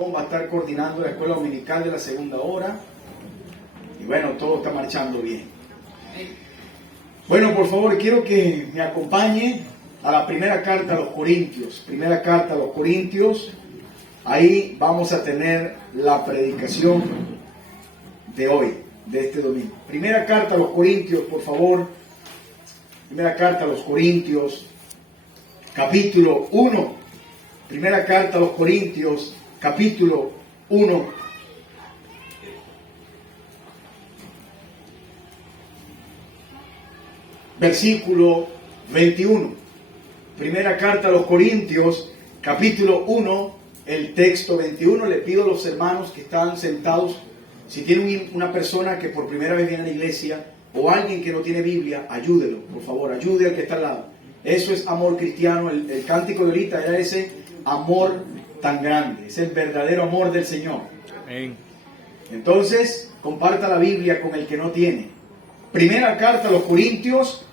Va a estar coordinando la escuela dominical de la segunda hora. Y bueno, todo está marchando bien. Bueno, por favor, quiero que me acompañe a la primera carta a los Corintios. Primera carta a los Corintios. Ahí vamos a tener la predicación de hoy, de este domingo. Primera carta a los Corintios, por favor. Primera carta a los Corintios, capítulo 1. Primera carta a los Corintios, capítulo 1. Versículo 21. Primera carta a los Corintios, capítulo 1, el texto 21. Le pido a los hermanos que están sentados, si tienen una persona que por primera vez viene a la iglesia o alguien que no tiene Biblia, ayúdelo, por favor, ayude al que está al lado. Eso es amor cristiano. El cántico de ahorita era ese amor tan grande, es el verdadero amor del Señor. Amén. Entonces, comparta la Biblia con el que no tiene. Primera carta a los Corintios,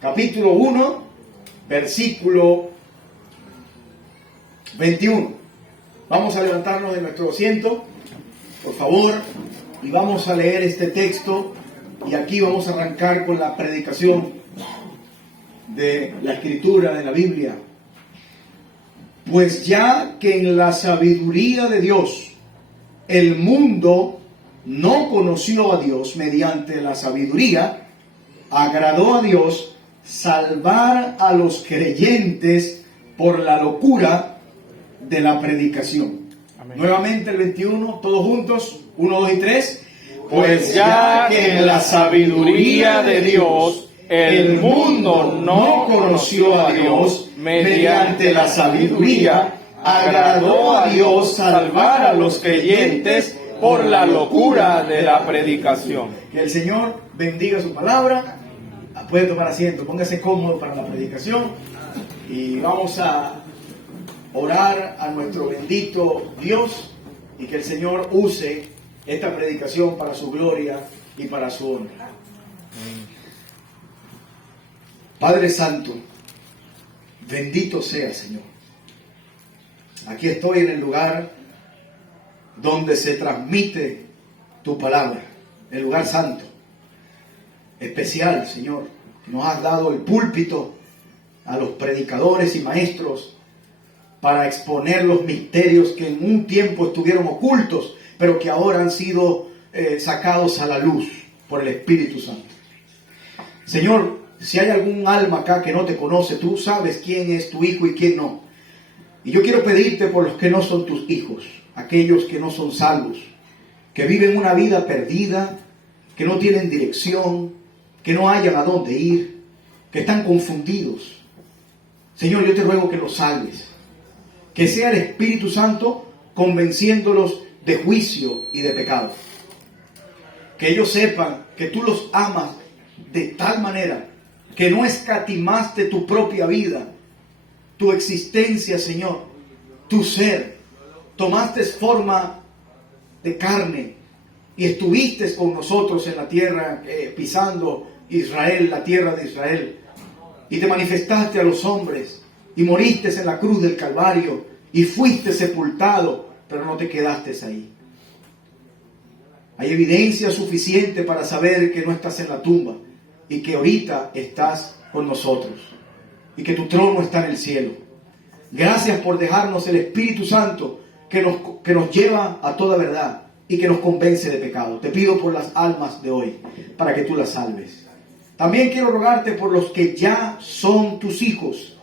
capítulo 1, versículo 21. Vamos a levantarnos de nuestro asiento, por favor, y vamos a leer este texto, y aquí vamos a arrancar con la predicación de la escritura de la Biblia. Pues ya que en la sabiduría de Dios el mundo no conoció a Dios mediante la sabiduría, agradó a Dios salvar a los creyentes por la locura de la predicación. Amén. Nuevamente el 21, todos juntos, 1, 2 y 3. Pues ya que en la sabiduría de Dios el mundo no conoció a Dios, mediante la sabiduría agradó a Dios salvar a los creyentes por la locura de la predicación. Que el Señor bendiga su palabra. Puede tomar asiento, póngase cómodo para la predicación y vamos a orar a nuestro bendito Dios y que el Señor use esta predicación para su gloria y para su honra. Padre Santo, bendito sea, Señor. Aquí estoy en el lugar donde se transmite tu palabra, el lugar santo, especial, Señor. Nos has dado el púlpito a los predicadores y maestros para exponer los misterios que en un tiempo estuvieron ocultos, pero que ahora han sido sacados a la luz por el Espíritu Santo. Señor, si hay algún alma acá que no te conoce, tú sabes quién es tu hijo y quién no. Y yo quiero pedirte por los que no son tus hijos, aquellos que no son salvos, que viven una vida perdida, que no tienen dirección, que no hayan a dónde ir, que están confundidos. Señor, yo te ruego que los salves, que sea el Espíritu Santo convenciéndolos de juicio y de pecado. Que ellos sepan que tú los amas de tal manera que no escatimaste tu propia vida, tu existencia, Señor, tu ser. Tomaste forma de carne y estuviste con nosotros en la tierra, pisando Israel, la tierra de Israel. Y te manifestaste a los hombres y moriste en la cruz del Calvario y fuiste sepultado, pero no te quedaste ahí. Hay evidencia suficiente para saber que no estás en la tumba y que ahorita estás con nosotros y que tu trono está en el cielo. Gracias por dejarnos el Espíritu Santo que nos lleva a toda verdad y que nos convence de pecado. Te pido por las almas de hoy para que tú las salves. También quiero rogarte por los que ya son tus hijos,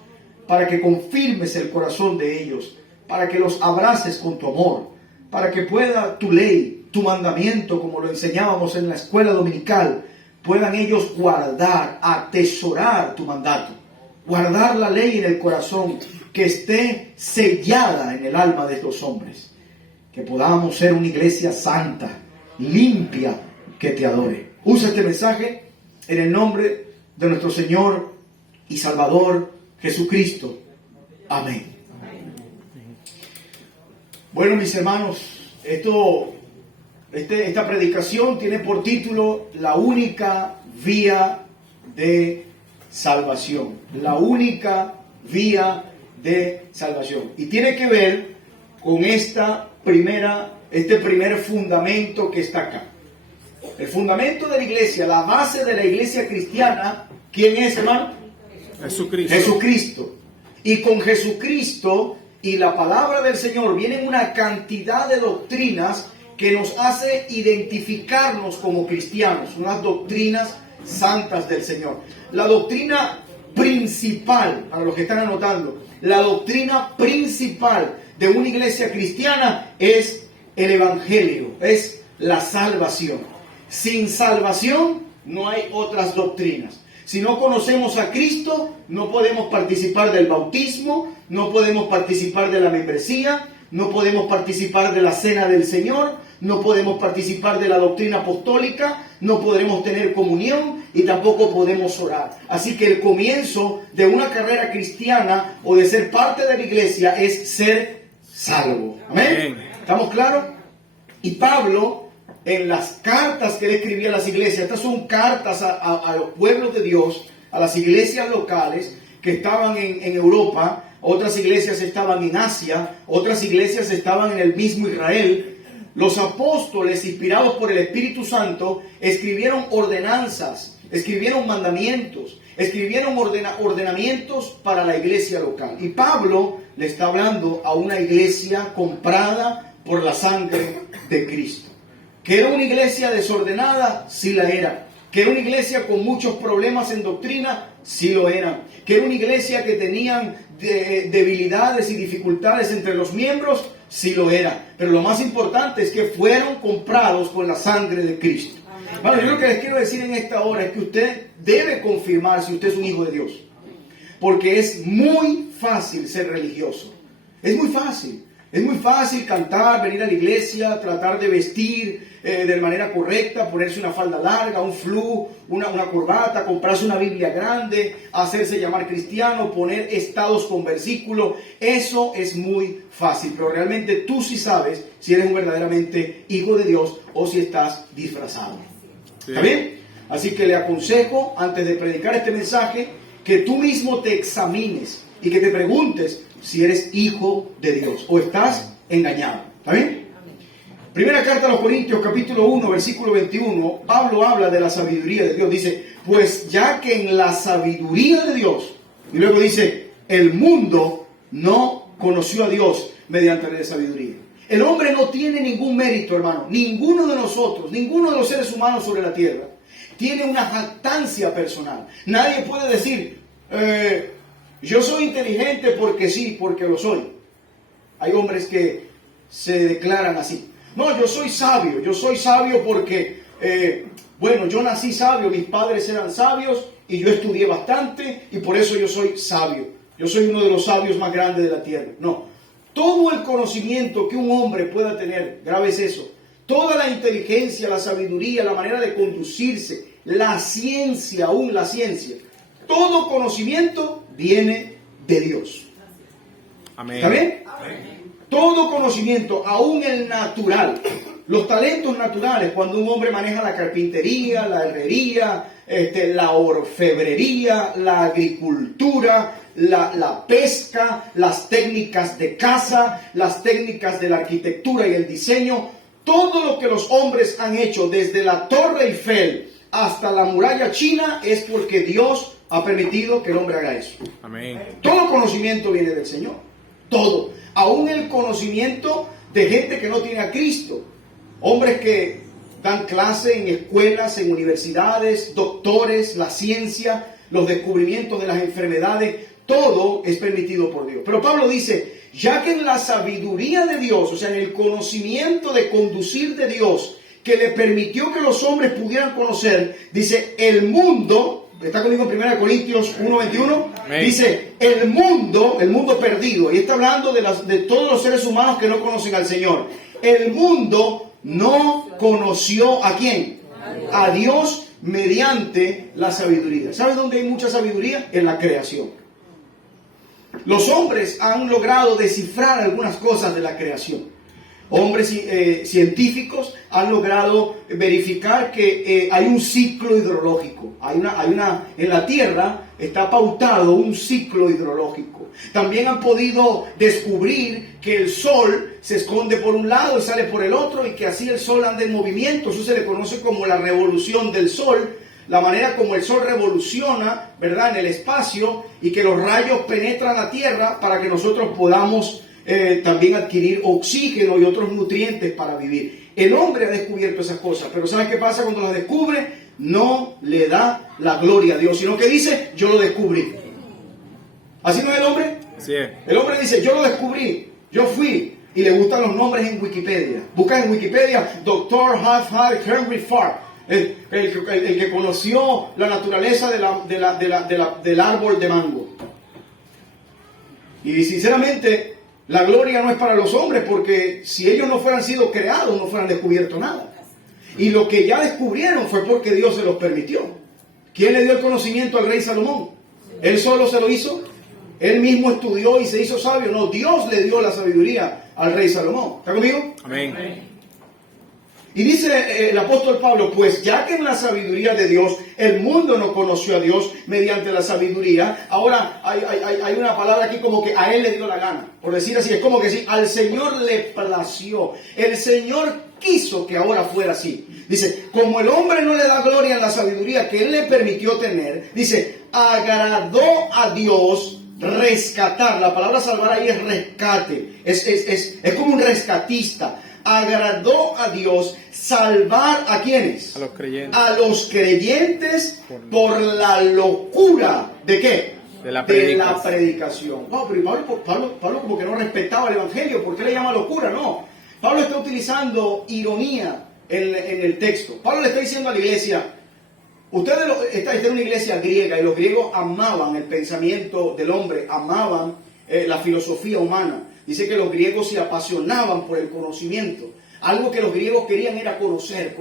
para que confirmes el corazón de ellos, para que los abraces con tu amor, para que pueda tu ley, tu mandamiento, como lo enseñábamos en la escuela dominical, puedan ellos guardar, atesorar tu mandato, guardar la ley en el corazón, que esté sellada en el alma de estos hombres, que podamos ser una iglesia santa, limpia, que te adore. Usa este mensaje en el nombre de nuestro Señor y Salvador Jesucristo. Amén. Bueno, mis hermanos, esta predicación tiene por título La única vía de salvación. La única vía de salvación. Y tiene que ver con este primer fundamento que está acá. El fundamento de la iglesia, la base de la iglesia cristiana, ¿quién es, hermano? Jesucristo. Jesucristo. Y con Jesucristo y la palabra del Señor vienen una cantidad de doctrinas que nos hace identificarnos como cristianos, unas doctrinas santas del Señor. La doctrina principal, para los que están anotando, la doctrina principal de una iglesia cristiana es el Evangelio, es la salvación. Sin salvación no hay otras doctrinas. Si no conocemos a Cristo, no podemos participar del bautismo, no podemos participar de la membresía, no podemos participar de la cena del Señor, no podemos participar de la doctrina apostólica, no podremos tener comunión y tampoco podemos orar. Así que el comienzo de una carrera cristiana o de ser parte de la iglesia es ser salvo. ¿Amén? ¿Estamos claros? Y Pablo, en las cartas que él escribía a las iglesias, estas son cartas a los pueblos de Dios, a las iglesias locales que estaban en Europa, otras iglesias estaban en Asia, otras iglesias estaban en el mismo Israel. Los apóstoles, inspirados por el Espíritu Santo, escribieron ordenanzas, escribieron mandamientos, escribieron ordenamientos para la iglesia local. Y Pablo le está hablando a una iglesia comprada por la sangre de Cristo. ¿Que era una iglesia desordenada? Sí la era. ¿Que era una iglesia con muchos problemas en doctrina? Sí lo era. ¿Que era una iglesia que tenían debilidades y dificultades entre los miembros? Sí lo era. Pero lo más importante es que fueron comprados con la sangre de Cristo. Bueno, yo lo que les quiero decir en esta hora es que usted debe confirmar si usted es un hijo de Dios. Porque es muy fácil ser religioso. Es muy fácil. Es muy fácil cantar, venir a la iglesia, tratar de vestir de manera correcta, ponerse una falda larga, un flu, una corbata, comprarse una Biblia grande, hacerse llamar cristiano, poner estados con versículos. Eso es muy fácil, pero realmente tú sí sabes si eres un verdaderamente hijo de Dios o si estás disfrazado. Sí. ¿Está bien? Así que le aconsejo, antes de predicar este mensaje, que tú mismo te examines y que te preguntes si eres hijo de Dios o estás engañado. ¿Está bien? Primera carta a los Corintios, capítulo 1, versículo 21, Pablo habla de la sabiduría de Dios. Dice, pues ya que en la sabiduría de Dios, y luego dice, el mundo no conoció a Dios mediante la sabiduría. El hombre no tiene ningún mérito, hermano. Ninguno de nosotros, ninguno de los seres humanos sobre la tierra, tiene una jactancia personal. Nadie puede decir, yo soy inteligente porque sí, porque lo soy. Hay hombres que se declaran así. No, yo soy sabio porque, yo nací sabio, mis padres eran sabios y yo estudié bastante y por eso yo soy sabio. Yo soy uno de los sabios más grandes de la tierra. No, todo el conocimiento que un hombre pueda tener, grave es eso, toda la inteligencia, la sabiduría, la manera de conducirse, la ciencia, aún la ciencia, todo conocimiento viene de Dios. Amén. ¿Está bien? Amén. Todo conocimiento, aún el natural, los talentos naturales, cuando un hombre maneja la carpintería, la herrería, la orfebrería, la agricultura, la pesca, las técnicas de caza, las técnicas de la arquitectura y el diseño, todo lo que los hombres han hecho desde la Torre Eiffel hasta la muralla china es porque Dios ha permitido que el hombre haga eso. Amén. Todo conocimiento viene del Señor. Todo. Aún el conocimiento de gente que no tiene a Cristo. Hombres que dan clase en escuelas, en universidades, doctores, la ciencia, los descubrimientos de las enfermedades. Todo es permitido por Dios. Pero Pablo dice, ya que en la sabiduría de Dios, o sea, en el conocimiento de conducir de Dios, que le permitió que los hombres pudieran conocer, dice, el mundo... Está conmigo en 1 Corintios 1:21. Dice, el mundo perdido. Y está hablando de todos los seres humanos que no conocen al Señor. El mundo no conoció ¿a quién? A Dios mediante la sabiduría. ¿Sabes dónde hay mucha sabiduría? En la creación. Los hombres han logrado descifrar algunas cosas de la creación. Hombres científicos han logrado verificar que hay un ciclo hidrológico. En la Tierra está pautado un ciclo hidrológico. También han podido descubrir que el sol se esconde por un lado y sale por el otro, y que así el sol anda en movimiento. Eso se le conoce como la revolución del sol, la manera como el sol revoluciona, ¿verdad?, en el espacio, y que los rayos penetran la tierra para que nosotros podamos también adquirir oxígeno y otros nutrientes para vivir. El hombre ha descubierto esas cosas, pero ¿sabes qué pasa cuando las descubre? No le da la gloria a Dios, sino que dice, yo lo descubrí. ¿Así no es el hombre? Así es. El hombre dice, yo lo descubrí, yo fui, y le gustan los nombres en Wikipedia. Busca en Wikipedia, Dr. Henry Farr, el que conoció la naturaleza del árbol de mango. Y sinceramente, la gloria no es para los hombres, porque si ellos no fueran sido creados, no fueran descubierto nada. Y lo que ya descubrieron fue porque Dios se los permitió. ¿Quién le dio el conocimiento al rey Salomón? ¿Él solo se lo hizo? ¿Él mismo estudió y se hizo sabio? No, Dios le dio la sabiduría al rey Salomón. ¿Está conmigo? Amén. Y dice el apóstol Pablo, pues ya que en la sabiduría de Dios el mundo no conoció a Dios mediante la sabiduría, ahora hay una palabra aquí como que a él le dio la gana, por decir así, es como que sí, al Señor le plació, el Señor quiso que ahora fuera así. Dice, como el hombre no le da gloria en la sabiduría que él le permitió tener, dice, agradó a Dios rescatar. La palabra salvar ahí es rescate, es como un rescatista. Agradó a Dios salvar ¿a quiénes? A los creyentes. A los creyentes por la locura ¿de qué? De la predicación. No, pero Pablo como que no respetaba el evangelio. ¿Por qué le llama locura? No. Pablo está utilizando ironía en el texto. Pablo le está diciendo a la iglesia, está en una iglesia griega, y los griegos amaban el pensamiento del hombre, amaban la filosofía humana. Dice que los griegos se apasionaban por el conocimiento. Algo que los griegos querían era conocer.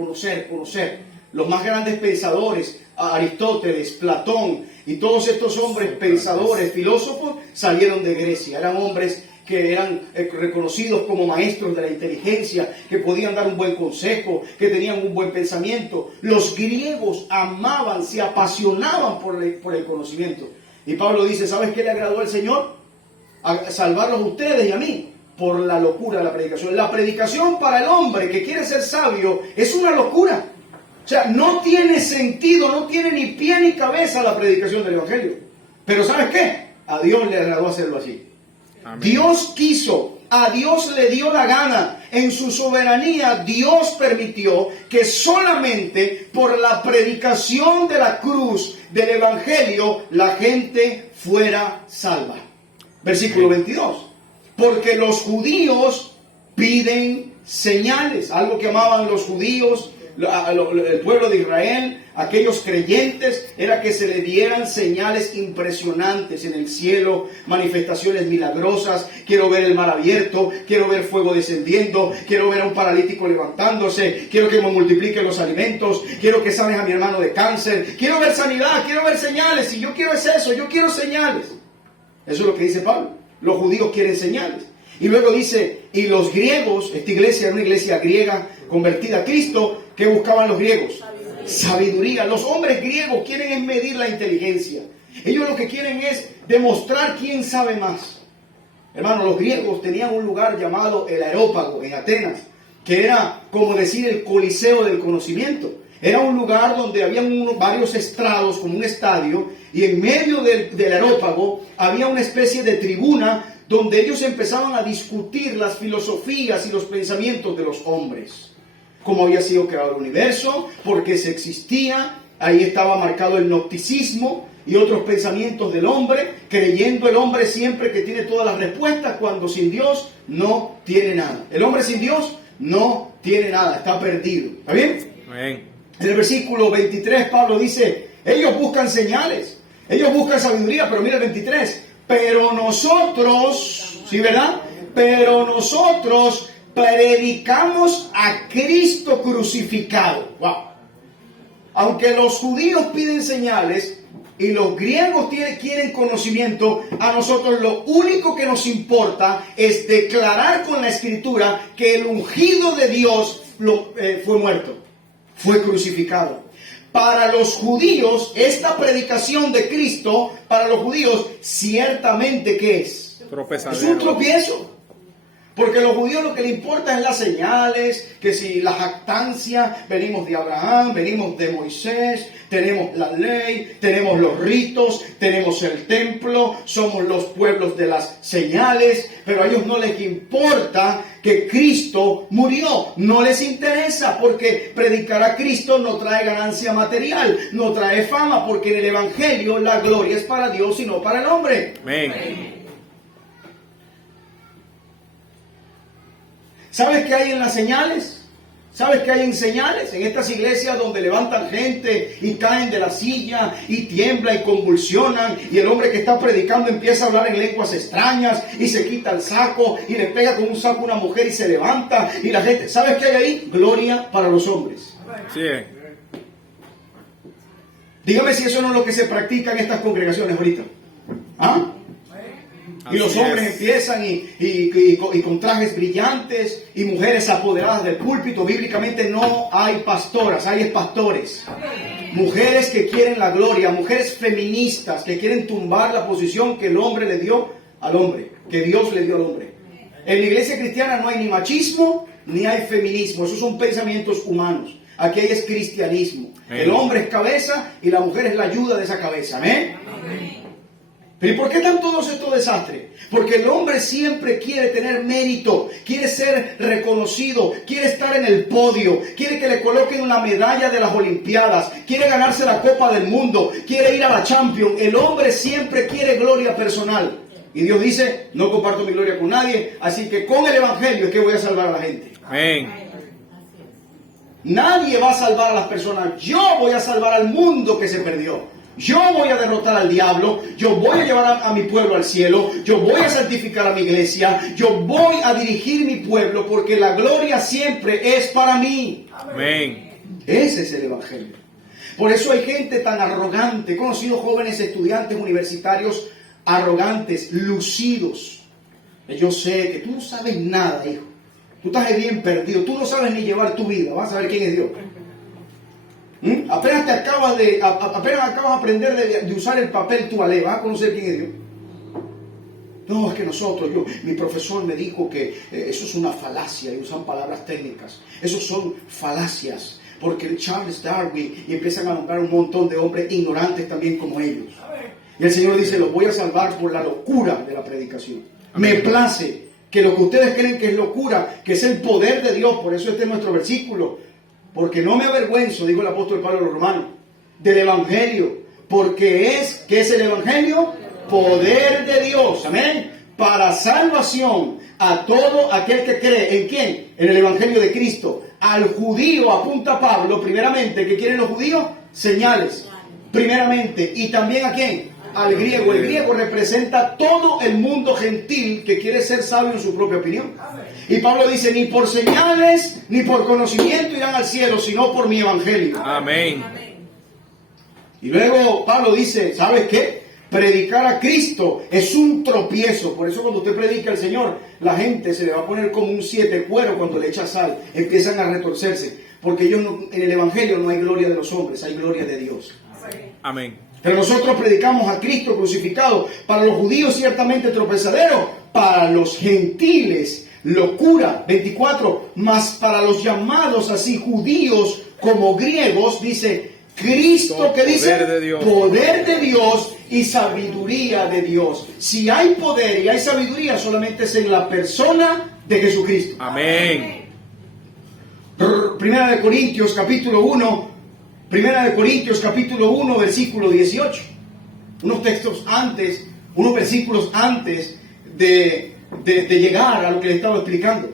Los más grandes pensadores, Aristóteles, Platón y todos estos hombres pensadores, filósofos, salieron de Grecia. Eran hombres que eran reconocidos como maestros de la inteligencia, que podían dar un buen consejo, que tenían un buen pensamiento. Los griegos amaban, se apasionaban por el conocimiento. Y Pablo dice, ¿sabes qué le agradó al Señor? A salvarlos a ustedes y a mí, por la locura de la predicación. La predicación para el hombre que quiere ser sabio es una locura. O sea, no tiene sentido, no tiene ni pie ni cabeza la predicación del evangelio. Pero ¿sabes qué? A Dios le agradó hacerlo así. Amén. Dios quiso, a Dios le dio la gana. En su soberanía, Dios permitió que solamente por la predicación de la cruz del evangelio la gente fuera salva. Versículo 22. Porque los judíos piden señales. Algo que amaban los judíos, el pueblo de Israel, aquellos creyentes, era que se le dieran señales impresionantes en el cielo, manifestaciones milagrosas. Quiero ver el mar abierto, quiero ver fuego descendiendo, quiero ver a un paralítico levantándose, quiero que me multipliquen los alimentos, quiero que sanes a mi hermano de cáncer, quiero ver sanidad, quiero ver señales. Si yo quiero es eso, yo quiero señales. Eso es lo que dice Pablo. Los judíos quieren señales. Y luego dice, y los griegos, esta iglesia era una iglesia griega convertida a Cristo, ¿qué buscaban los griegos? Sabiduría. Los hombres griegos quieren es medir la inteligencia. Ellos lo que quieren es demostrar quién sabe más. Hermano, los griegos tenían un lugar llamado el Areópago en Atenas, que era como decir el coliseo del conocimiento. Era un lugar donde habían varios estrados, como un estadio, y en medio del Areópago había una especie de tribuna donde ellos empezaban a discutir las filosofías y los pensamientos de los hombres. Cómo había sido creado el universo, por qué se existía. Ahí estaba marcado el gnosticismo y otros pensamientos del hombre, creyendo el hombre siempre que tiene todas las respuestas, cuando sin Dios no tiene nada. El hombre sin Dios no tiene nada, está perdido. ¿Está bien? Amén. En el versículo 23 Pablo dice, ellos buscan señales, ellos buscan sabiduría, pero mira el 23, pero nosotros, ¿sí, verdad? Pero nosotros predicamos a Cristo crucificado. Wow. Aunque los judíos piden señales y los griegos quieren conocimiento, a nosotros lo único que nos importa es declarar con la Escritura que el ungido de Dios fue muerto, fue crucificado. para los judíos, esta predicación de Cristo, para los judíos, ciertamente ¿qué es? Es un tropiezo. Porque a los judíos lo que les importa es las señales, que si la jactancia, venimos de Abraham, venimos de Moisés, tenemos la ley, tenemos los ritos, tenemos el templo, somos los pueblos de las señales, pero a ellos no les importa que Cristo murió, no les interesa, porque predicar a Cristo no trae ganancia material, no trae fama, porque en el Evangelio la gloria es para Dios y no para el hombre. Amén. ¿Sabes qué hay en las señales? ¿Sabes qué hay en señales? En estas iglesias donde levantan gente y caen de la silla y tiembla y convulsionan, y el hombre que está predicando empieza a hablar en lenguas extrañas y se quita el saco y le pega con un saco a una mujer y se levanta, y la gente, ¿sabes qué hay ahí? Gloria para los hombres. Sí. Dígame si eso no es lo que se practica en estas congregaciones ahorita. ¿Ah? Y los hombres empiezan y con trajes brillantes y mujeres apoderadas del púlpito. Bíblicamente no hay pastoras, hay pastores. Mujeres que quieren la gloria, mujeres feministas que quieren tumbar la posición que el hombre le dio al hombre, que Dios le dio al hombre. En la iglesia cristiana no hay ni machismo ni hay feminismo, esos son pensamientos humanos. Aquí es cristianismo. El hombre es cabeza y la mujer es la ayuda de esa cabeza. Amén. ¿Pero y por qué están todos estos desastres? Porque el hombre siempre quiere tener mérito, quiere ser reconocido, quiere estar en el podio, quiere que le coloquen una medalla de las Olimpiadas, quiere ganarse la Copa del Mundo, quiere ir a la Champions. El hombre siempre quiere gloria personal. Y Dios dice, no comparto mi gloria con nadie, así que con el Evangelio es que voy a salvar a la gente. Amén. Nadie va a salvar a las personas, yo voy a salvar al mundo que se perdió. Yo voy a derrotar al diablo, yo voy a llevar a mi pueblo al cielo, yo voy a santificar a mi iglesia, yo voy a dirigir mi pueblo, porque la gloria siempre es para mí. Amén. Ese es el Evangelio. Por eso hay gente tan arrogante. He conocido jóvenes estudiantes universitarios arrogantes, lucidos. Yo sé que tú no sabes nada, hijo. Tú estás bien perdido, tú no sabes ni llevar tu vida. Vas a ver quién es Dios. Apenas acabas de aprender de usar el papel toalé, vas a conocer quién es Dios. No, es que mi profesor me dijo que eso es una falacia, y usan palabras técnicas. Esos son falacias, porque Charles Darwin, y empiezan a nombrar un montón de hombres ignorantes también como ellos. Y el Señor dice, los voy a salvar por la locura de la predicación. Me place que lo que ustedes creen que es locura, que es el poder de Dios, por eso este es nuestro versículo. Porque no me avergüenzo, dijo el apóstol Pablo a los romanos, del Evangelio. Porque ¿qué es el Evangelio? Poder de Dios, amén, para salvación a todo aquel que cree. ¿En quién? En el Evangelio de Cristo. Al judío, apunta Pablo, primeramente, ¿qué quieren los judíos? Señales, primeramente. ¿Y también a quién? Al griego. El griego representa todo el mundo gentil que quiere ser sabio en su propia opinión. Y Pablo dice, ni por señales, ni por conocimiento irán al cielo, sino por mi evangelio. Amén. Y luego Pablo dice, ¿sabes qué? Predicar a Cristo es un tropiezo. Por eso cuando usted predica al Señor, la gente se le va a poner como un 7 cuero cuando le echa sal. Empiezan a retorcerse. Porque en el evangelio no hay gloria de los hombres, hay gloria de Dios. Amén. Pero nosotros predicamos a Cristo crucificado. Para los judíos ciertamente tropezadero, para los gentiles locura. 24, mas para los llamados así judíos como griegos, dice Cristo, que dice poder de Dios y sabiduría de Dios. Si hay poder y hay sabiduría, solamente es en la persona de Jesucristo. Amén. Primera de Corintios capítulo 1, versículo 18. Unos versículos antes de llegar a lo que le estaba explicando.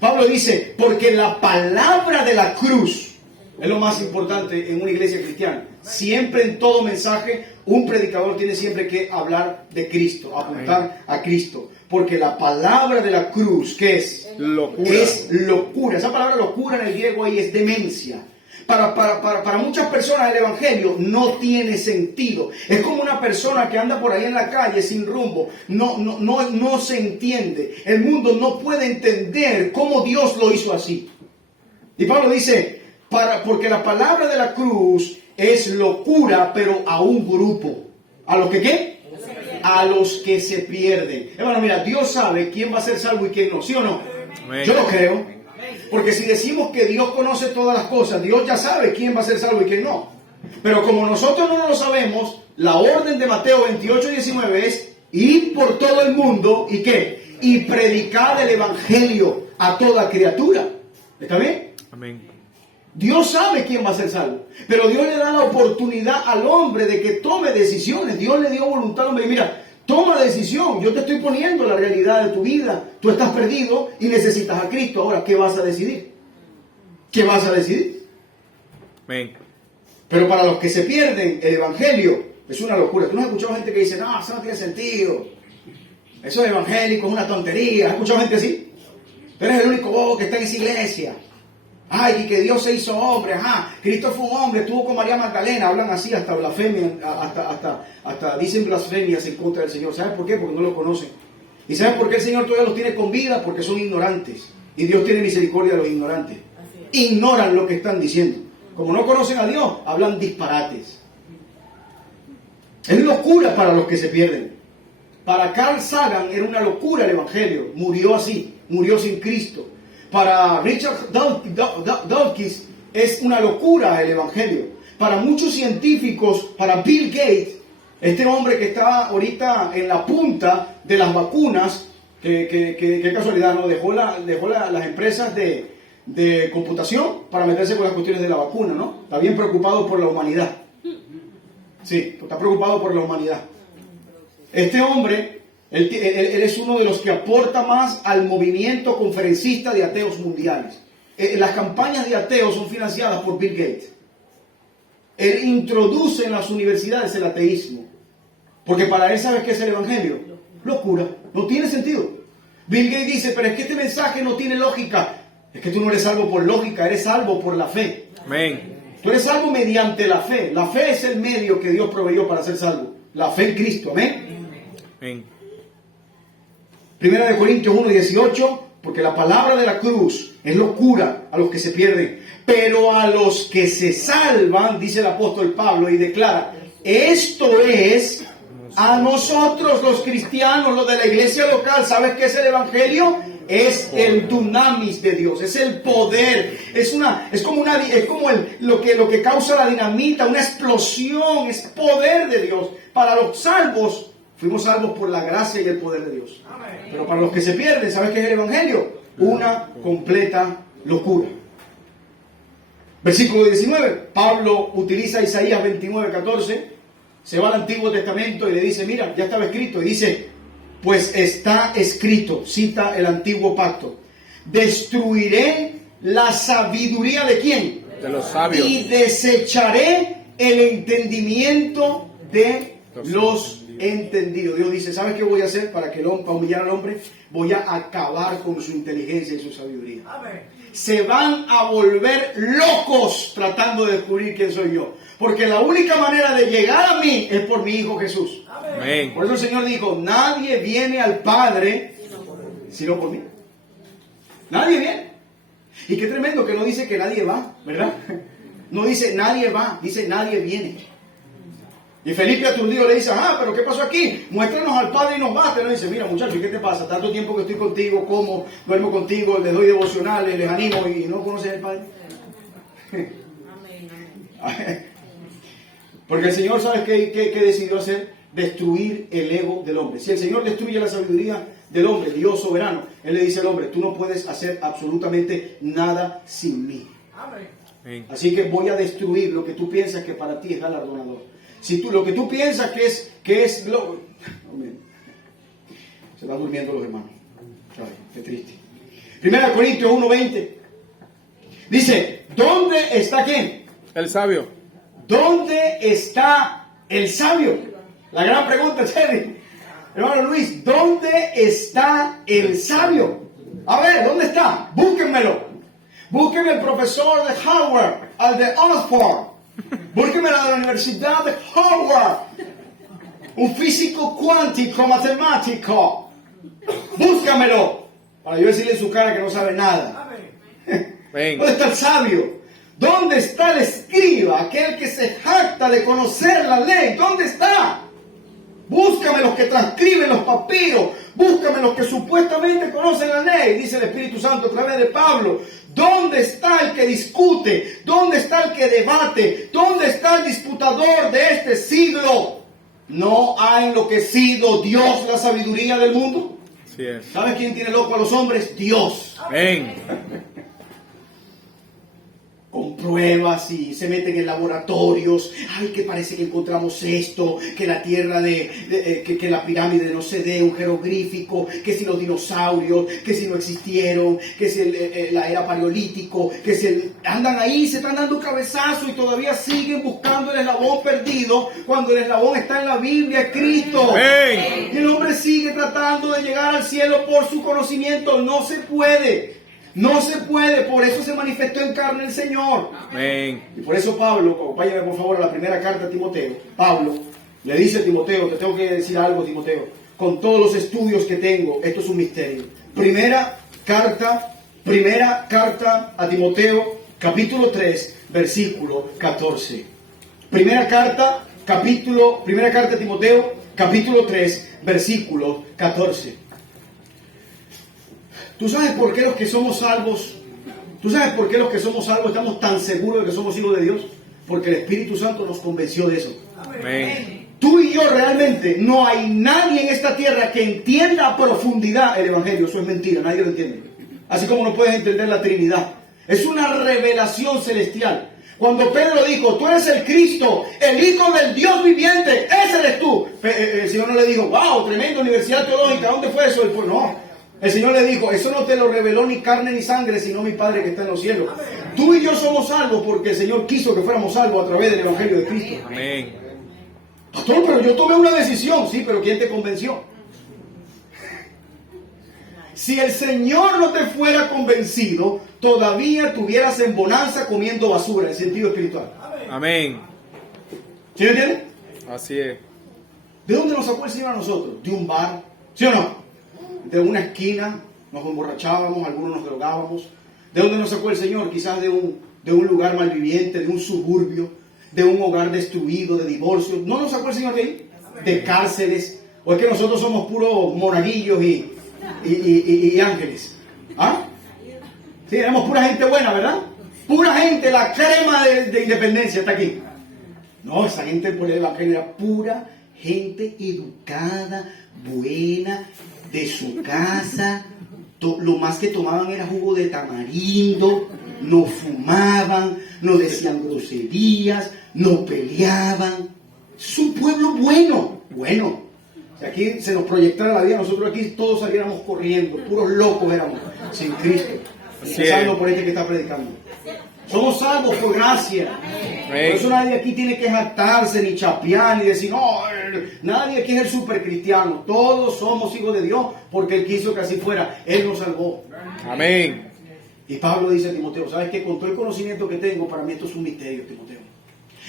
Pablo dice, porque la palabra de la cruz es lo más importante en una iglesia cristiana. Siempre en todo mensaje, un predicador tiene siempre que hablar de Cristo, apuntar a Cristo. Porque la palabra de la cruz, ¿qué es? Locura. Es locura. Esa palabra locura en el griego ahí es demencia. Para muchas personas el evangelio no tiene sentido. Es como una persona que anda por ahí en la calle sin rumbo. No se entiende. El mundo no puede entender cómo Dios lo hizo así. Y Pablo dice, porque la palabra de la cruz es locura, pero a un grupo. ¿A los que qué? A los que se pierden. Hermano, mira, Dios sabe quién va a ser salvo y quién no, ¿sí o no? Amén. Yo lo creo. Porque si decimos que Dios conoce todas las cosas, Dios ya sabe quién va a ser salvo y quién no. Pero como nosotros no lo sabemos, la orden de Mateo 28:19 es ir por todo el mundo y ¿qué? Y predicar el evangelio a toda criatura. ¿Está bien? Amén. Dios sabe quién va a ser salvo, pero Dios le da la oportunidad al hombre de que tome decisiones. Dios le dio voluntad al hombre. Mira, toma decisión. Yo te estoy poniendo la realidad de tu vida. Tú estás perdido y necesitas a Cristo. Ahora, ¿qué vas a decidir? ¿Qué vas a decidir? Amén. Pero para los que se pierden, el evangelio es una locura. Tú no has escuchado gente que dice, no, eso no tiene sentido. Eso es evangélico, es una tontería. ¿Has escuchado gente así? Tú eres el único bobo que está en esa iglesia. Ay, y que Dios se hizo hombre, ajá, Cristo fue un hombre, estuvo con María Magdalena, hablan así, hasta blasfemia, hasta dicen blasfemias en contra del Señor. ¿Sabes por qué? Porque no lo conocen. ¿Y sabes por qué el Señor todavía los tiene con vida? Porque son ignorantes. Y Dios tiene misericordia de los ignorantes. Ignoran lo que están diciendo. Como no conocen a Dios, hablan disparates. Es locura para los que se pierden. Para Carl Sagan era una locura el Evangelio. Murió así, murió sin Cristo. Para Richard Dawkins es una locura el Evangelio. Para muchos científicos, para Bill Gates, este hombre que está ahorita en la punta de las vacunas, que casualidad, ¿no? Dejó las empresas de computación para meterse con las cuestiones de la vacuna, ¿no? Está bien preocupado por la humanidad. Sí, está preocupado por la humanidad. Este hombre, él es uno de los que aporta más al movimiento conferencista de ateos mundiales. Las campañas de ateos son financiadas por Bill Gates. Él introduce en las universidades el ateísmo. Porque para él, ¿sabes qué es el evangelio? Locura, no tiene sentido. Bill Gates dice, pero es que este mensaje no tiene lógica. Es que tú no eres salvo por lógica, eres salvo por la fe. Amén. Tú eres salvo mediante la fe. La fe es el medio que Dios proveyó para ser salvo. La fe en Cristo, amén. Amén. Primera de Corintios 1:18, porque la palabra de la cruz es locura a los que se pierden, pero a los que se salvan, dice el apóstol Pablo y declara, esto es a nosotros los cristianos, los de la iglesia local. ¿Sabes qué es el evangelio? Es el dunamis de Dios, es el poder, lo que causa la dinamita, una explosión, es poder de Dios. Para los salvos, fuimos salvos por la gracia y el poder de Dios. Pero para los que se pierden, ¿sabes qué es el evangelio? Una completa locura. Versículo 19, Pablo utiliza Isaías 29:14, se va al Antiguo Testamento y le dice, mira, ya estaba escrito, y dice, pues está escrito, cita el antiguo pacto, destruiré la sabiduría de ¿quién? De los sabios. Y desecharé el entendimiento de los entendidos. Dios dice, ¿sabes qué voy a hacer para humillar al hombre? Voy a acabar con su inteligencia y su sabiduría. Se van a volver locos tratando de descubrir quién soy yo. Porque la única manera de llegar a mí es por mi Hijo Jesús. Amén. Por eso el Señor dijo, nadie viene al Padre sino por mí. Nadie viene. Y qué tremendo que no dice que nadie va, ¿verdad? No dice nadie va, dice nadie viene. Y Felipe aturdido le dice, pero ¿qué pasó aquí? Muéstranos al Padre y nos basta. Y le dice, mira muchachos, ¿qué te pasa? Tanto tiempo que estoy contigo, como, duermo contigo, les doy devocionales, les animo y no conoces al Padre. Amén. Porque el Señor, ¿sabes qué decidió hacer? Destruir el ego del hombre. Si el Señor destruye la sabiduría del hombre, Dios soberano, Él le dice al hombre, tú no puedes hacer absolutamente nada sin mí. Amén. Así que voy a destruir lo que tú piensas que para ti es galardonador. Si tú, lo que tú piensas que es lo... Amén. Se van durmiendo los hermanos. Ay, qué triste. 1 Corintios 1:20 dice, ¿dónde está quién? El sabio. ¿Dónde está el sabio? La gran pregunta, Terry. Hermano Luis, ¿dónde está el sabio? A ver, ¿dónde está? Búsquenmelo. Búsquenme el profesor de Harvard, al de Oxford. Búsquenme a la Universidad de Harvard. Un físico cuántico, matemático. Búscamelo. Para yo decirle en su cara que no sabe nada. Amén. ¿Dónde está el sabio? ¿Dónde está el escriba, aquel que se jacta de conocer la ley? ¿Dónde está? Búscame los que transcriben los papiros, búscame los que supuestamente conocen la ley, dice el Espíritu Santo a través de Pablo. ¿Dónde está el que discute? ¿Dónde está el que debate? ¿Dónde está el disputador de este siglo? ¿No ha enloquecido Dios la sabiduría del mundo? Así es. ¿Sabes quién tiene loco a los hombres? Dios. Amén. Con pruebas y se meten en laboratorios. Ay, que parece que encontramos esto, que la tierra que la pirámide de no sé de un jeroglífico, que si los dinosaurios, que si no existieron, que si la era paleolítico, que si andan ahí, se están dando cabezazo y todavía siguen buscando el eslabón perdido cuando el eslabón está en la Biblia, es Cristo. Amén. Y el hombre sigue tratando de llegar al cielo por su conocimiento. No se puede. No se puede, por eso se manifestó en carne el Señor. Amén. Y por eso Pablo, acompáñame por favor a la primera carta a Timoteo. Pablo le dice a Timoteo, te tengo que decir algo, Timoteo, con todos los estudios que tengo, esto es un misterio. Primera carta a Timoteo, capítulo 3, versículo 14. Primera carta a Timoteo, capítulo 3, versículo 14. ¿Tú sabes por qué los que somos salvos? ¿Tú sabes por qué los que somos salvos estamos tan seguros de que somos hijos de Dios? Porque el Espíritu Santo nos convenció de eso. Amén. Tú y yo realmente, no hay nadie en esta tierra que entienda a profundidad el Evangelio. Eso es mentira, nadie lo entiende. Así como no puedes entender la Trinidad. Es una revelación celestial. Cuando Pedro dijo, tú eres el Cristo, el Hijo del Dios viviente, ese eres tú. El Señor no le dijo, wow, tremenda universidad teológica, ¿dónde fue eso? Él fue, no. El Señor le dijo, eso no te lo reveló ni carne ni sangre, sino mi Padre que está en los cielos. Tú y yo somos salvos porque el Señor quiso que fuéramos salvos a través del Evangelio de Cristo. Amén. Pastor, pero yo tomé una decisión. Sí, pero ¿quién te convenció? Si el Señor no te fuera convencido, todavía estuvieras en bonanza comiendo basura, en sentido espiritual. Amén. ¿Sí me entiendes? Así es. ¿De dónde nos sacó el Señor a nosotros? ¿De un bar? ¿Sí o no? De una esquina, nos emborrachábamos, algunos nos drogábamos. ¿De dónde nos sacó el Señor? Quizás de un lugar malviviente, de un suburbio, de un hogar destruido, de divorcio. ¿No nos sacó el Señor de ahí? De cárceles. ¿O es que nosotros somos puros monaguillos y ángeles? ¿Ah? Sí, éramos pura gente buena, ¿verdad? Pura gente, la crema de independencia está aquí. No, esa gente por el Evangelio era pura gente educada, buena, de su casa. Lo más que tomaban era jugo de tamarindo, no fumaban, no decían groserías, no peleaban. Es un pueblo bueno. Si aquí se nos proyectara la vida, nosotros aquí todos saliéramos corriendo, puros locos éramos, sin Cristo. Empezando por este que está predicando. Somos salvos por gracia. Por eso nadie aquí tiene que jactarse, ni chapear, ni decir, no, nadie aquí es el supercristiano. Todos somos hijos de Dios porque Él quiso que así fuera. Él nos salvó. Amén. Y Pablo dice a Timoteo, ¿sabes qué? Con todo el conocimiento que tengo, para mí esto es un misterio, Timoteo.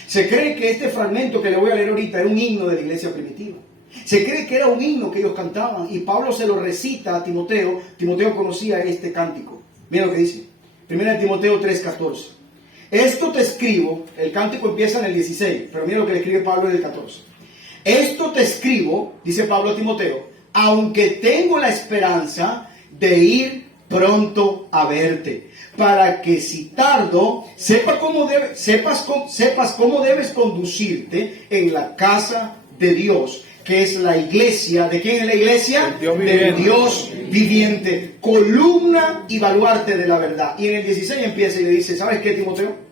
Se cree que este fragmento que le voy a leer ahorita era un himno de la iglesia primitiva. Se cree que era un himno que ellos cantaban y Pablo se lo recita a Timoteo. Timoteo conocía este cántico. Mira lo que dice. 1 Timoteo 3:14. Esto te escribo, el cántico empieza en el 16, pero mira lo que le escribe Pablo en el 14. Esto te escribo, dice Pablo a Timoteo, aunque tengo la esperanza de ir pronto a verte, para que si tardo, sepas cómo debes conducirte en la casa de Dios, que es la iglesia. ¿De quién es la iglesia? Del Dios viviente, columna y baluarte de la verdad. Y en el 16 empieza y le dice, ¿sabes qué, Timoteo?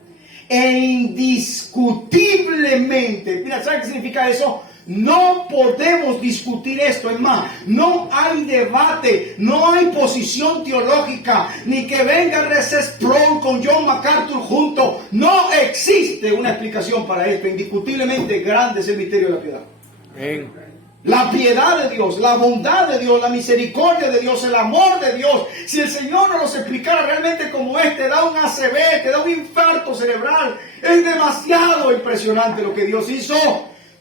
E indiscutiblemente, mira, ¿sabes qué significa eso? No podemos discutir esto. Es más, no hay debate, no hay posición teológica, ni que venga R.C. Sproul con John MacArthur juntos. No existe una explicación para esto. Indiscutiblemente grande es el misterio de la piedad. Amén. La piedad de Dios, la bondad de Dios, la misericordia de Dios, el amor de Dios. Si el Señor nos los explicara realmente como te da un ACV, te da un infarto cerebral. Es demasiado impresionante lo que Dios hizo.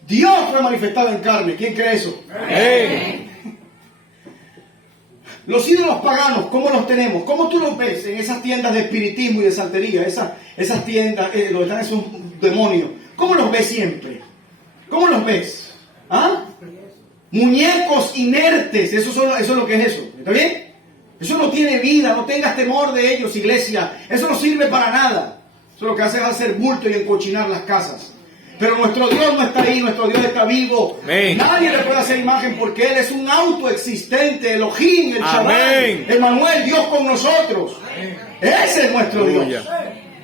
Dios fue manifestado en carne. ¿Quién cree eso? Amén. Los ídolos paganos, ¿cómo los tenemos? ¿Cómo tú los ves en esas tiendas de espiritismo y de santería? Esas tiendas donde están esos demonios. ¿Cómo los ves siempre? ¿Cómo los ves? ¿Ah? Muñecos inertes. Eso es lo que es eso. ¿Está bien? Eso no tiene vida. No tengas temor de ellos, iglesia. Eso no sirve para nada. Eso lo que hace es hacer bulto y encochinar las casas. Pero nuestro Dios no está ahí, nuestro Dios está vivo. Amén. Nadie le puede hacer imagen porque Él es un autoexistente, Elohim, el Shaddai, Emmanuel, Dios con nosotros. Amén. Ese es nuestro Dios.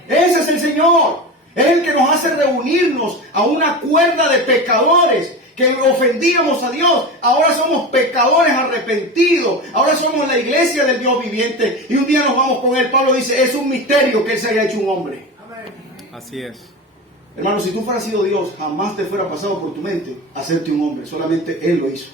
Ese es el Señor. Es el que nos hace reunirnos a una cuerda de pecadores que ofendíamos a Dios. Ahora somos pecadores arrepentidos. Ahora somos la iglesia del Dios viviente. Y un día nos vamos con Él. Pablo dice, es un misterio que Él se haya hecho un hombre. Amén. Así es. Hermano, si tú fueras sido Dios, jamás te fuera pasado por tu mente hacerte un hombre. Solamente Él lo hizo.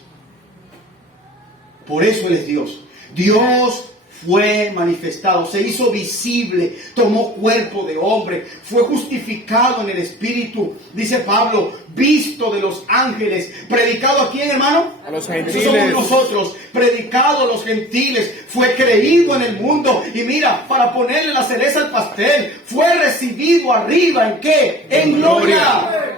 Por eso Él es Dios. Dios fue manifestado, se hizo visible, tomó cuerpo de hombre, fue justificado en el Espíritu, dice Pablo, visto de los ángeles, predicado a quién, hermano? A los gentiles. Eso somos nosotros, predicado a los gentiles, fue creído en el mundo y mira, para ponerle la cereza al pastel, fue recibido arriba, ¿en qué? En gloria.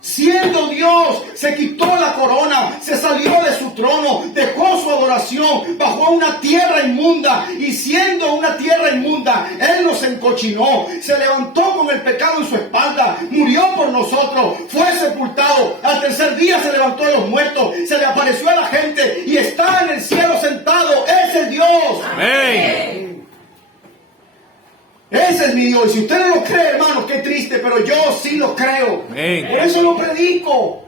Siendo Dios, se quitó la corona, se salió de su trono, dejó su adoración, bajó a una tierra inmunda y siendo una tierra inmunda, Él nos encochinó, se levantó con el pecado en su espalda, murió por nosotros, fue sepultado, al tercer día se levantó de los muertos, se le apareció a la gente y está en el cielo sentado. Ese es Dios. Amén. Ese es mi Dios. Y si usted no lo cree, hermano, qué triste, pero yo sí lo creo. Amén. Por eso lo predico.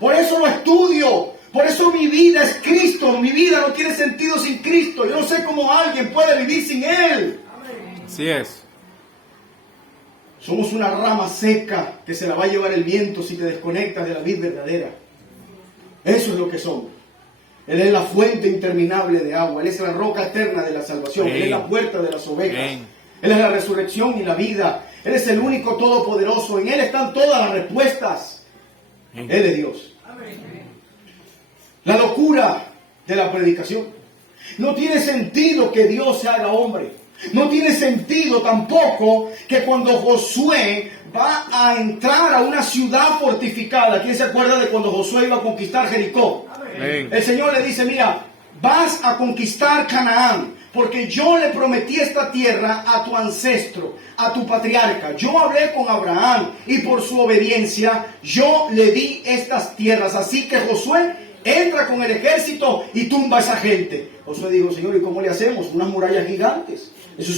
Por eso lo estudio. Por eso mi vida es Cristo. Mi vida no tiene sentido sin Cristo. Yo no sé cómo alguien puede vivir sin Él. Así es. Somos una rama seca que se la va a llevar el viento si te desconectas de la vid verdadera. Eso es lo que somos. Él es la fuente interminable de agua. Él es la roca eterna de la salvación. Amén. Él es la puerta de las ovejas. Amén. Él es la resurrección y la vida. Él es el único todopoderoso. En Él están todas las respuestas. Amén. Él es Dios. La locura de la predicación. No tiene sentido que Dios se haga hombre. No tiene sentido tampoco que cuando Josué va a entrar a una ciudad fortificada. ¿Quién se acuerda de cuando Josué iba a conquistar Jericó? Amén. El Señor le dice, mira, vas a conquistar Canaán. Porque yo le prometí esta tierra a tu ancestro, a tu patriarca. Yo hablé con Abraham y por su obediencia yo le di estas tierras. Así que Josué entra con el ejército y tumba a esa gente. Josué dijo, Señor, ¿y cómo le hacemos? Unas murallas gigantes. Eso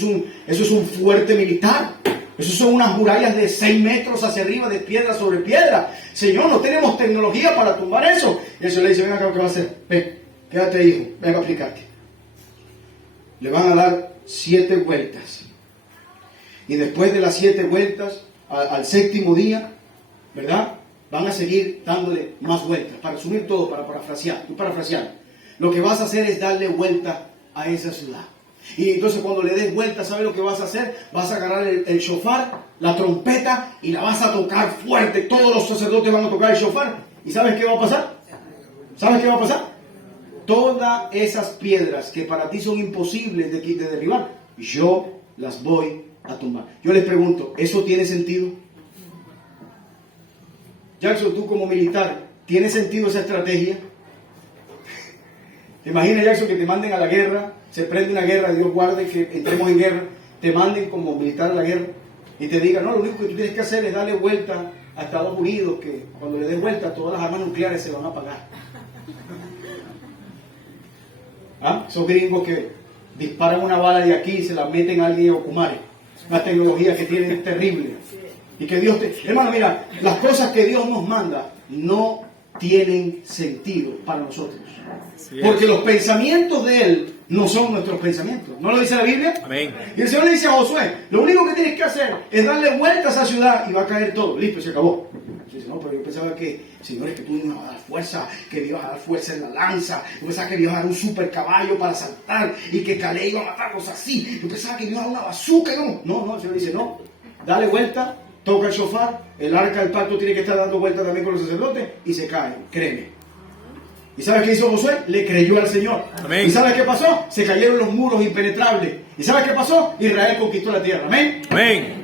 es un fuerte militar. Eso son unas murallas de 6 metros hacia arriba, de piedra sobre piedra. Señor, no tenemos tecnología para tumbar eso. Y eso le dice, ven acá, ¿qué va a hacer? Ven, quédate, hijo, ven a aplicarte. Le van a dar 7 vueltas. Y después de las 7 vueltas, al séptimo día, ¿verdad? Van a seguir dándole más vueltas. Para resumir todo, para parafrasear. Lo que vas a hacer es darle vuelta a esa ciudad. Y entonces cuando le des vuelta, ¿sabes lo que vas a hacer? Vas a agarrar el shofar, la trompeta, y la vas a tocar fuerte. Todos los sacerdotes van a tocar el shofar. ¿Y sabes qué va a pasar? ¿Sabes qué va a pasar? Todas esas piedras que para ti son imposibles de derribar, yo las voy a tumbar. Yo les pregunto, ¿eso tiene sentido? Jackson, tú como militar, ¿tiene sentido esa estrategia? ¿Te imaginas, Jackson, que te manden a la guerra, se prende una guerra, Dios guarde que entremos en guerra, te manden como militar a la guerra y te digan, no, lo único que tú tienes que hacer es darle vuelta a Estados Unidos, que cuando le des vuelta todas las armas nucleares se van a apagar? ¿Ah? Esos gringos que disparan una bala de aquí y se la meten a alguien de Ocumare. Una tecnología que tienen terrible. Y que Dios hermano, mira, las cosas que Dios nos manda no tienen sentido para nosotros. Porque los pensamientos de Él no son nuestros pensamientos. ¿No lo dice la Biblia? Amén. Y el Señor le dice a Josué, lo único que tienes que hacer es darle vuelta a esa ciudad y va a caer todo. Listo, se acabó. Y dice, no, pero yo pensaba que, Señor, es que tú me ibas a dar fuerza, que me ibas a dar fuerza en la lanza. Yo pensaba que me ibas a dar un super caballo para saltar y que Caleb iba a matarlos así. Yo pensaba que me ibas a dar una bazooka. No, el Señor dice, no, dale vuelta, toca el shofar, el arca del pacto tiene que estar dando vuelta también con los sacerdotes y se cae, créeme. ¿Y sabes qué hizo Josué? Le creyó al Señor. Amén. ¿Y sabes qué pasó? Se cayeron los muros impenetrables. ¿Y sabes qué pasó? Israel conquistó la tierra. Amén. Amén.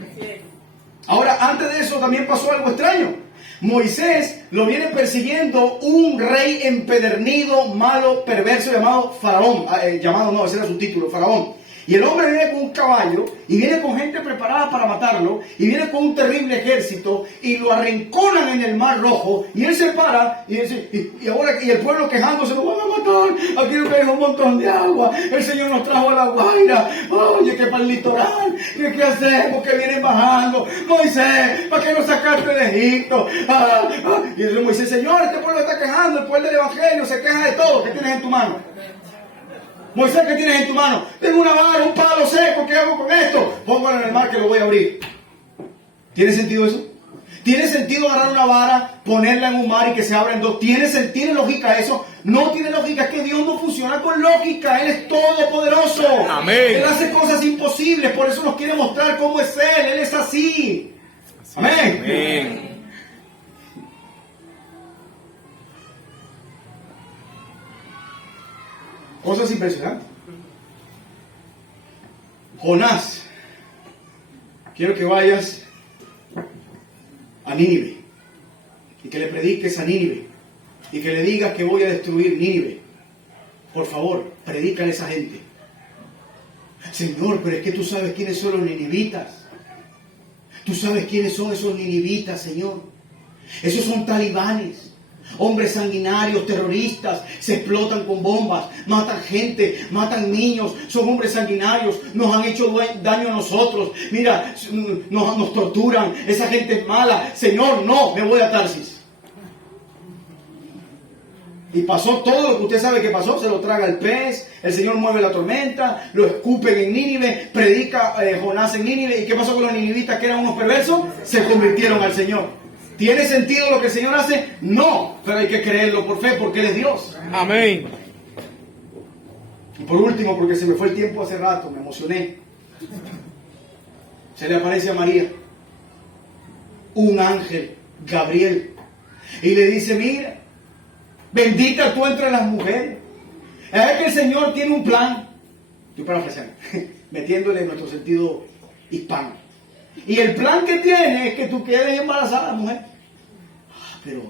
Ahora, antes de eso también pasó algo extraño. Moisés lo viene persiguiendo un rey empedernido, malo, perverso llamado Faraón. Ese era su título, Faraón. Y el hombre viene con un caballo y viene con gente preparada para matarlo y viene con un terrible ejército y lo arrinconan en el Mar Rojo y él se para y dice, y el pueblo quejándose, nos van a matar, aquí nos cae un montón de agua, el Señor nos trajo a la Guaira, oye, que para el litoral, ¿qué hacemos? Que vienen bajando, Moisés, ¿para qué nos sacaste de Egipto? Y dice Moisés, Señor, este pueblo está quejando, el pueblo del Evangelio se queja de todo, ¿qué tienes en tu mano? Moisés, ¿qué tienes en tu mano? Tengo una vara, un palo seco, ¿qué hago con esto? Póngalo en el mar que lo voy a abrir. ¿Tiene sentido eso? ¿Tiene sentido agarrar una vara, ponerla en un mar y que se abra en dos? ¿Tiene lógica eso? No tiene lógica, es que Dios no funciona con lógica, Él es todopoderoso. Amén. Él hace cosas imposibles, por eso nos quiere mostrar cómo es Él es así. Amén. Amén. Cosas impresionantes. Jonás, quiero que vayas a Nínive y que le prediques a Nínive y que le digas que voy a destruir Nínive. Por favor, predícale a esa gente. Señor, pero es que tú sabes quiénes son los ninivitas. Tú sabes quiénes son esos ninivitas, Señor. Esos son talibanes. Hombres sanguinarios, terroristas, se explotan con bombas, matan gente, matan niños, son hombres sanguinarios, nos han hecho daño a nosotros, mira, nos torturan, esa gente es mala. Señor, no, me voy a Tarsis. Y pasó todo lo que usted sabe que pasó, se lo traga el pez, el Señor mueve la tormenta, lo escupen en Nínive, predica Jonás en Nínive. ¿Y qué pasó con los ninivitas que eran unos perversos? Se convirtieron al Señor. ¿Tiene sentido lo que el Señor hace? No, pero hay que creerlo por fe porque Él es Dios. Amén. Y por último, porque se me fue el tiempo hace rato, me emocioné. Se le aparece a María un ángel, Gabriel, y le dice, mira, bendita tú entre las mujeres. Es que el Señor tiene un plan. Estoy parafraseando, metiéndole en nuestro sentido hispano. Y el plan que tiene es que tú quedes embarazada, mujer. Pero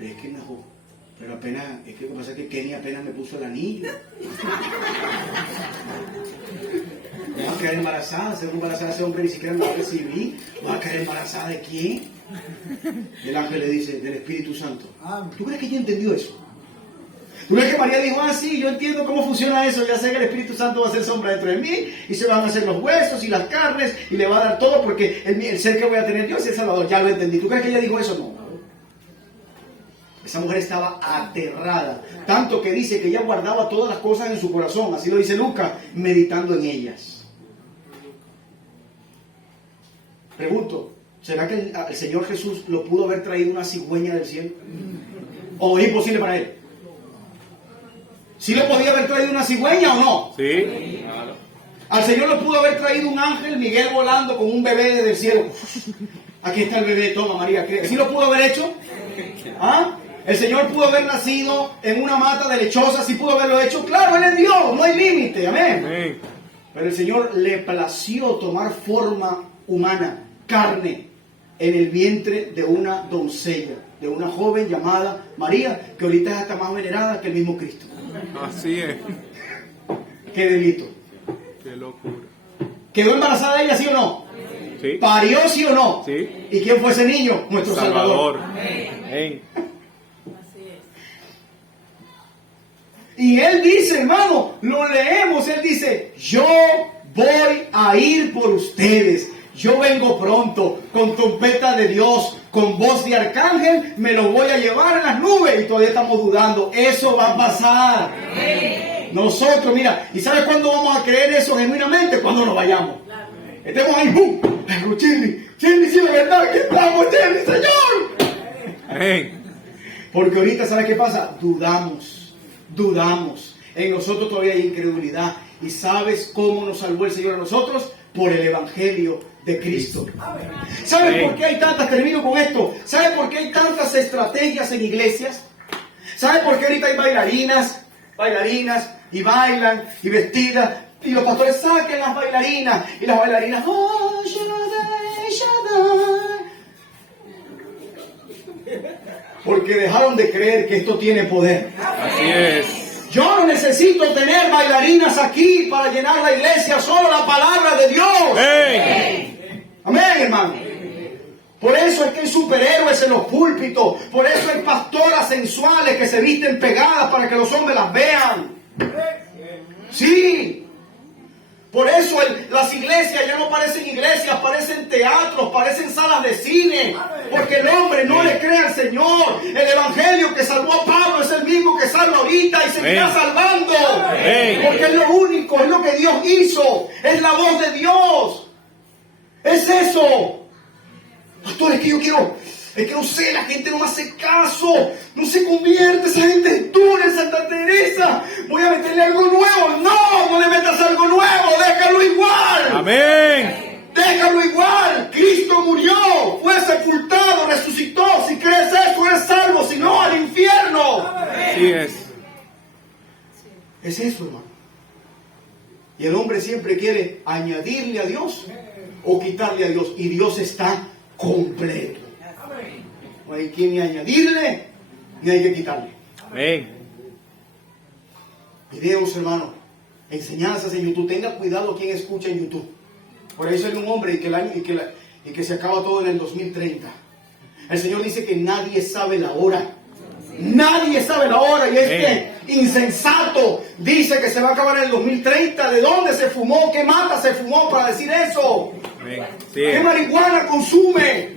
es que no, pero apenas, es que lo que pasa es que Kenny apenas me puso el anillo. Me va a quedar embarazada, ser embarazada ese hombre ni siquiera me va a recibir. ¿Va a quedar embarazada de quién? El ángel le dice, del Espíritu Santo. ¿Tú crees que ella entendió eso? ¿Tú crees que María dijo, sí, yo entiendo cómo funciona eso, ya sé que el Espíritu Santo va a hacer sombra dentro de mí, y se van a hacer los huesos y las carnes, y le va a dar todo, porque el ser que voy a tener yo es el Salvador, ya lo entendí. ¿Tú crees que ella dijo eso? No. Esa mujer estaba aterrada, tanto que dice que ella guardaba todas las cosas en su corazón, así lo dice Lucas, meditando en ellas. Pregunto, ¿será que el Señor Jesús lo pudo haber traído una cigüeña del cielo? ¿O es imposible para Él? ¿Sí le podía haber traído una cigüeña o no? Sí. Claro. Al Señor le pudo haber traído un ángel, Miguel volando con un bebé desde el cielo. Aquí está el bebé, toma María. ¿Sí lo pudo haber hecho? El Señor pudo haber nacido en una mata de lechosa, ¿sí pudo haberlo hecho? Claro, Él es Dios, no hay límite, amén. Amén. Pero el Señor le plació tomar forma humana, carne, en el vientre de una doncella, de una joven llamada María, que ahorita es hasta más venerada que el mismo Cristo. Así es. ¿Qué delito? Qué locura. ¿Quedó embarazada ella, sí o no? Sí. ¿Parió, sí o no? Sí. ¿Y quién fue ese niño? Nuestro Salvador. Amén. Y Él dice, hermano, lo leemos, Él dice, yo voy a ir por ustedes. Yo vengo pronto, con trompeta de Dios, con voz de arcángel, me los voy a llevar en las nubes. Y todavía estamos dudando, eso va a pasar. Nosotros, mira, ¿y sabes cuándo vamos a creer eso genuinamente? Cuando nos vayamos. Estemos ahí, ¡bum! Chini, sí, la verdad que estamos, Chini, Señor. Amén. Porque ahorita, ¿sabes qué pasa? Dudamos. En nosotros todavía hay incredulidad. ¿Y sabes cómo nos salvó el Señor a nosotros? por el Evangelio de Cristo. ¿Saben por qué hay tantas? Termino con esto. ¿Saben por qué hay tantas estrategias en iglesias? ¿Saben por qué ahorita hay bailarinas y bailan y vestidas? Y los pastores saquen las bailarinas y las bailarinas. Oh, porque dejaron de creer que esto tiene poder. Así es. Yo no necesito tener bailarinas aquí para llenar la iglesia, solo la palabra de Dios. Amén, hermano. Por eso es que hay superhéroes en los púlpitos. Por eso hay pastoras sensuales que se visten pegadas para que los hombres las vean. Sí. Por eso las iglesias ya no parecen iglesias, parecen teatros, parecen salas de cine. Porque el hombre no le cree al Señor. El evangelio que salvó a Pablo es el mismo que salva ahorita y seguirá salvando. Porque es lo único, es lo que Dios hizo. Es la voz de Dios. Es eso. Pastor, es que yo quiero... Es que no sé, la gente no me hace caso, no se convierte, esa gente es dura en Santa Teresa. Voy a meterle algo nuevo. No le metas algo nuevo, déjalo igual. Amén. Déjalo igual. Cristo murió, fue sepultado, resucitó. Si crees eso, eres salvo, si no, al infierno. Así es. Es eso, hermano. Y el hombre siempre quiere añadirle a Dios o quitarle a Dios. Y Dios está completo. No hay que ni añadirle, ni hay que quitarle. Amén. Videos, hermano, enseñanzas en YouTube. Tenga cuidado quien escucha en YouTube. Por eso hay un hombre y que se acaba todo en el 2030. El Señor dice que nadie sabe la hora. Nadie sabe la hora. Y este insensato dice que se va a acabar en el 2030. ¿De dónde se fumó? ¿Qué mata se fumó para decir eso? Amén. Sí. ¿Qué marihuana consume?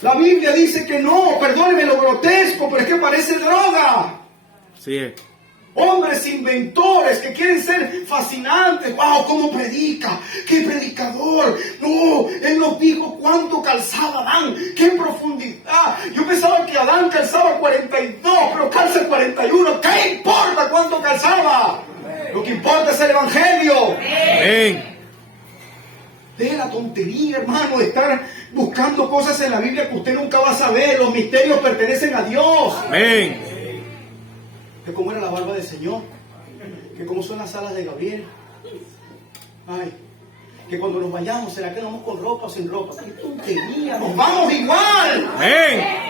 La Biblia dice que no, perdóneme lo grotesco, pero es que parece droga. Sí. Hombres inventores que quieren ser fascinantes. ¡Wow! ¿Cómo predica? ¡Qué predicador! No, él nos dijo cuánto calzaba Adán. ¡Qué profundidad! Yo pensaba que Adán calzaba 42, pero calza 41. ¿Qué importa cuánto calzaba? Lo que importa es el Evangelio. Amén. Deje la tontería, hermano, de estar buscando cosas en la Biblia que usted nunca va a saber. Los misterios pertenecen a Dios. Amén. Que cómo era la barba del Señor, que cómo son las alas de Gabriel. Ay, que cuando nos vayamos, ¿será que nos vamos con ropa o sin ropa? ¡Qué tontería! ¡Nos vamos igual! Amén.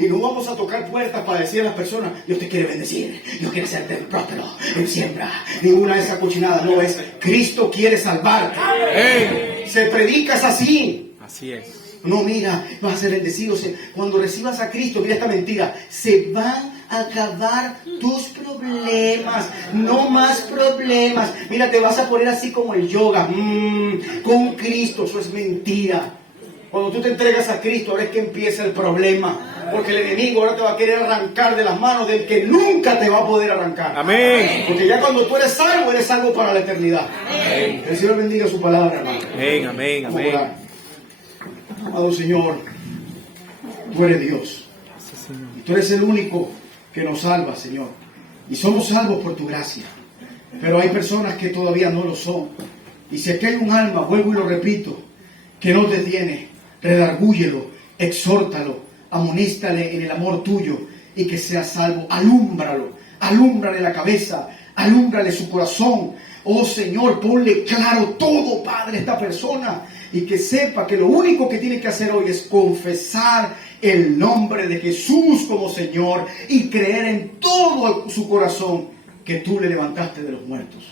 Y no vamos a tocar puertas para decir a las personas: Dios te quiere bendecir, Dios quiere hacerte próspero, Él siembra. Ninguna de esas cochinadas, no es. Cristo quiere salvarte. Amén. Se predica es así. Así es. No, mira, vas a ser bendecido. Cuando recibas a Cristo, mira esta mentira: se van a acabar tus problemas. No más problemas. Mira, te vas a poner así como el yoga. Con Cristo, eso es mentira. Cuando tú te entregas a Cristo, ahora es que empieza el problema. Porque el enemigo ahora te va a querer arrancar de las manos del que nunca te va a poder arrancar. Amén. Porque ya cuando tú eres salvo para la eternidad. Amén. El Señor bendiga su palabra, hermano. Amén, amén, Vamos a amén. orar. Amado Señor, tú eres Dios. Y tú eres el único que nos salva, Señor. Y somos salvos por tu gracia. Pero hay personas que todavía no lo son. Y si aquí hay un alma, vuelvo y lo repito, que no te tiene, redargúyelo, exhórtalo, amonéstale en el amor tuyo y que sea salvo. Alúmbralo, alúmbrale la cabeza, alúmbrale su corazón. Oh Señor, ponle claro todo, Padre, a esta persona, y que sepa que lo único que tiene que hacer hoy es confesar el nombre de Jesús como Señor y creer en todo su corazón que tú le levantaste de los muertos.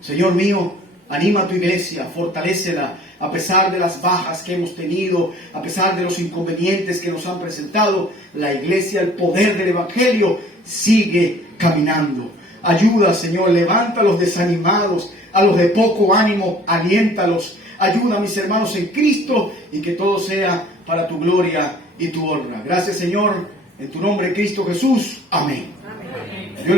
Señor mío, anima a tu iglesia, fortalécela a pesar de las bajas que hemos tenido, a pesar de los inconvenientes que nos han presentado. La iglesia, el poder del Evangelio sigue caminando. Ayuda, Señor, levanta a los desanimados, a los de poco ánimo, aliéntalos. Ayuda a mis hermanos en Cristo y que todo sea para tu gloria y tu honra. Gracias, Señor, en tu nombre, Cristo Jesús. Amén.